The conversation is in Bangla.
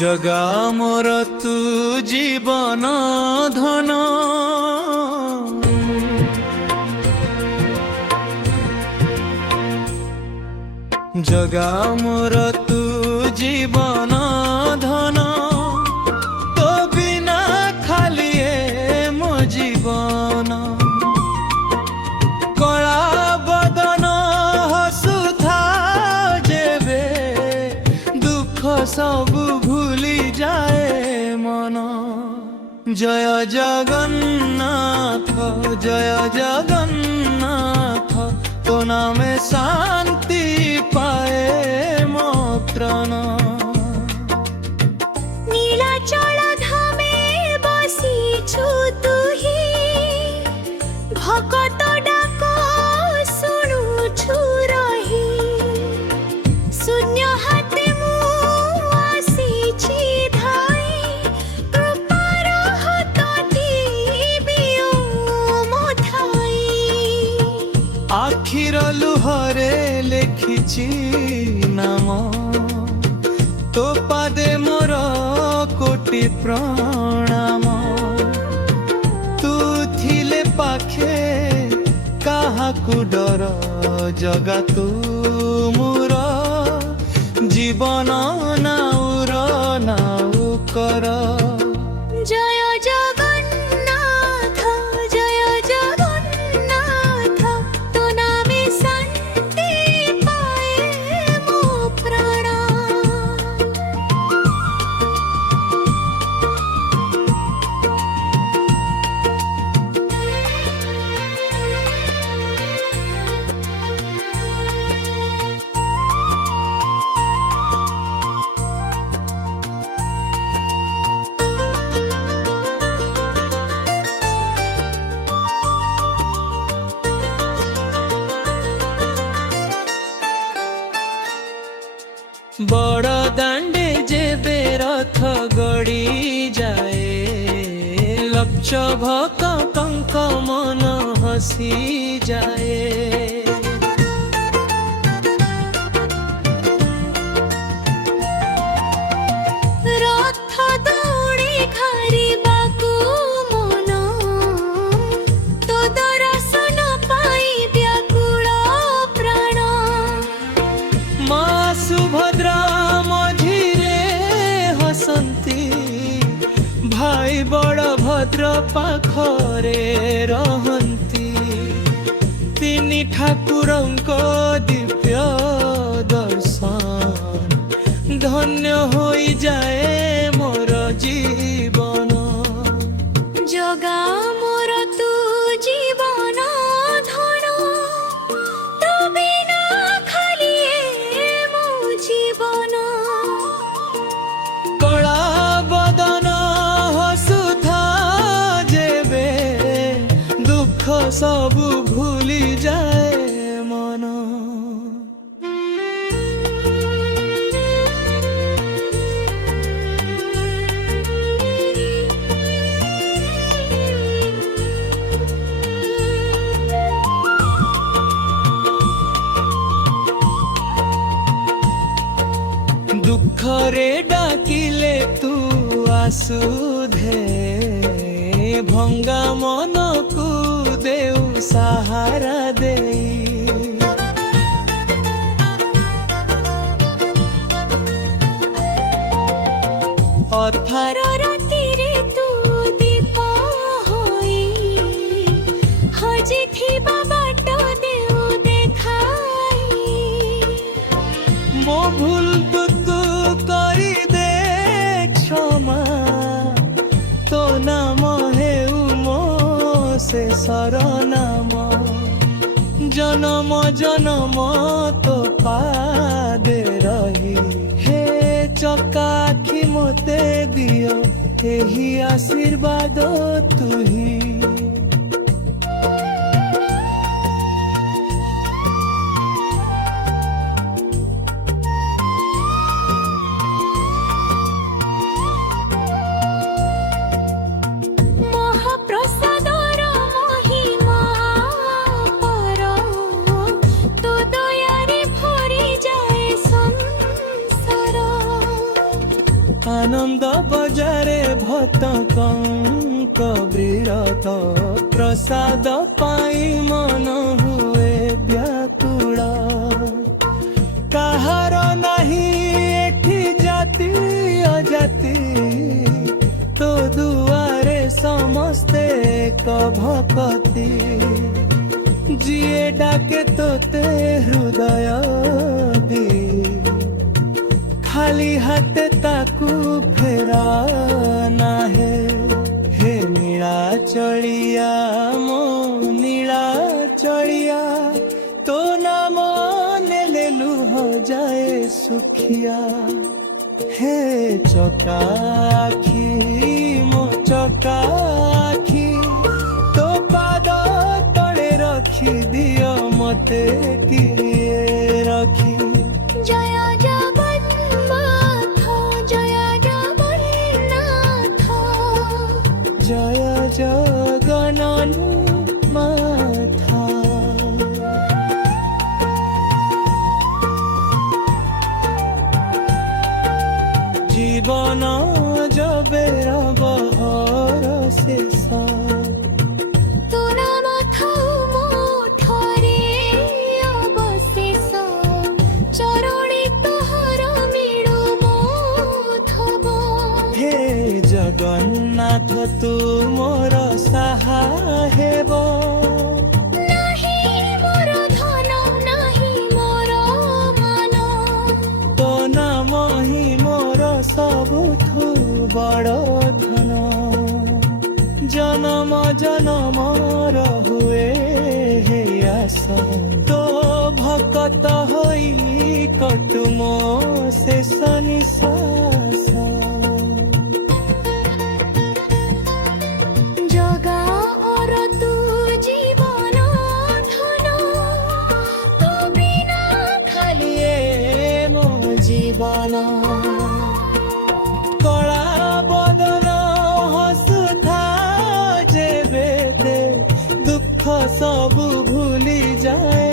जगा मोर तू जीवन धन जगा मोर तू जीवन धन तो बिना खाली मो जीवन कला बदन हसुथा जेबे दुख सब भूली जाए मन जय जगन्नाथ तो नामे शांति पाए मो प्राण नीलाचल धामे बसिछु तुही भगत डाक शुणुछु रही शून्य हाते मु आसिछि धाई कृपार हात दिबियो मो थाई आखिर लुहरे लिखिछि नाम तो पादे मोर कोटि प्रणाम तू थिले पाखे काहाकु डर जगा तू मोर जीवन नाउर नाउ कर जय जगन्नाथ तो नामे शांति पाए मो प्राण बड़ दांडे जेबे रथ गड़ी जाए लक्ष भक्तंक मन हसी जाए रथ दौड़ी घारिबाकु मन तो दर्शन पाई व्याकुल प्राण माँ सुभद्रा मझिरे हसंती भाई बड़ भद्र पाखरे रहंती तिनि ठाकुरंक दिव्य दर्शन धन्य होई जाए मोर जीवन जगा मोर तू जीवन धन तो बिना खाली मो जीवन कला बदन हसुथा जेबे दुख सब भूली जाए मन दुख रे डाकिले तू आसुधे भंगा मन को देउ सहारा दे अथार रातिरे तू दीप होई हजे थिबा बाट देउ देखाई मो भूल तो तू करी दे क्षमा तो नाम हेउ मो से सरनाम जन्म जन्म तो पादे रही हे चकाखी मोते दियो एही आशीर्वाद तुही महाप्रसादर महिमा पर तो दयारे भरि जाए संसार आन ବଜାରେ ଭଟକଙ୍କ ବିରତ ପ୍ରସାଦ ପାଇଁ ମନ ହୁଏ ବ୍ୟାକୁଳ କାହାର ନାହିଁ ଏଠି ଜାତି ଅଜାତି ତୋ ଦୁଆରେ ସମସ୍ତେ ଏକ ଭକତି ଯିଏ ଡାକେ ତୋତେ ହୃଦୟ ବି ଖାଲି ହାତେ ତାକୁ ଫେରା ନାହେ ହେ ନୀଳା ଚଳିଆ ମୋ ନୀଳା ଚଳିଆ ତୋ ନାମ ନେଲେ ଲୁହ ଯାଏ ସୁଖିଆ ହେ ଚକାଖି ମୋ ଚକାଖି ତୋ ପାଦ ତଳେ ରଖି ଦିଅ ମତେ କିଏ ରଖି জয় জগন্নাଥ জয় জগন্নাଥ জয় জগন্নাথ মাথা জীবন যবে রবর শেষ ତୋ ନାମ ଥାଉ ମୋ ଥରେ ଅବଶେଷ ଚରଣୀ ତୋହର ମିଳୁ ମୋ ଧବ হে জগন্নাথ তু মোর সাহা হেব ନାହିଁ ମୋର ଧନ ନାହିଁ ମୋର ମାନ তো নাম হি মোর সবুঠু বড় ধন জনম জনমর হুয়ে হে আস তো ভকত হই কটু মো শেষ নিশ্বাস জগা অর তু জীবন ধন তু বিনা খালি এ মো জীবন কলা বদন হসুথা যেবে দে দুঃখ সবু ভুলি যায়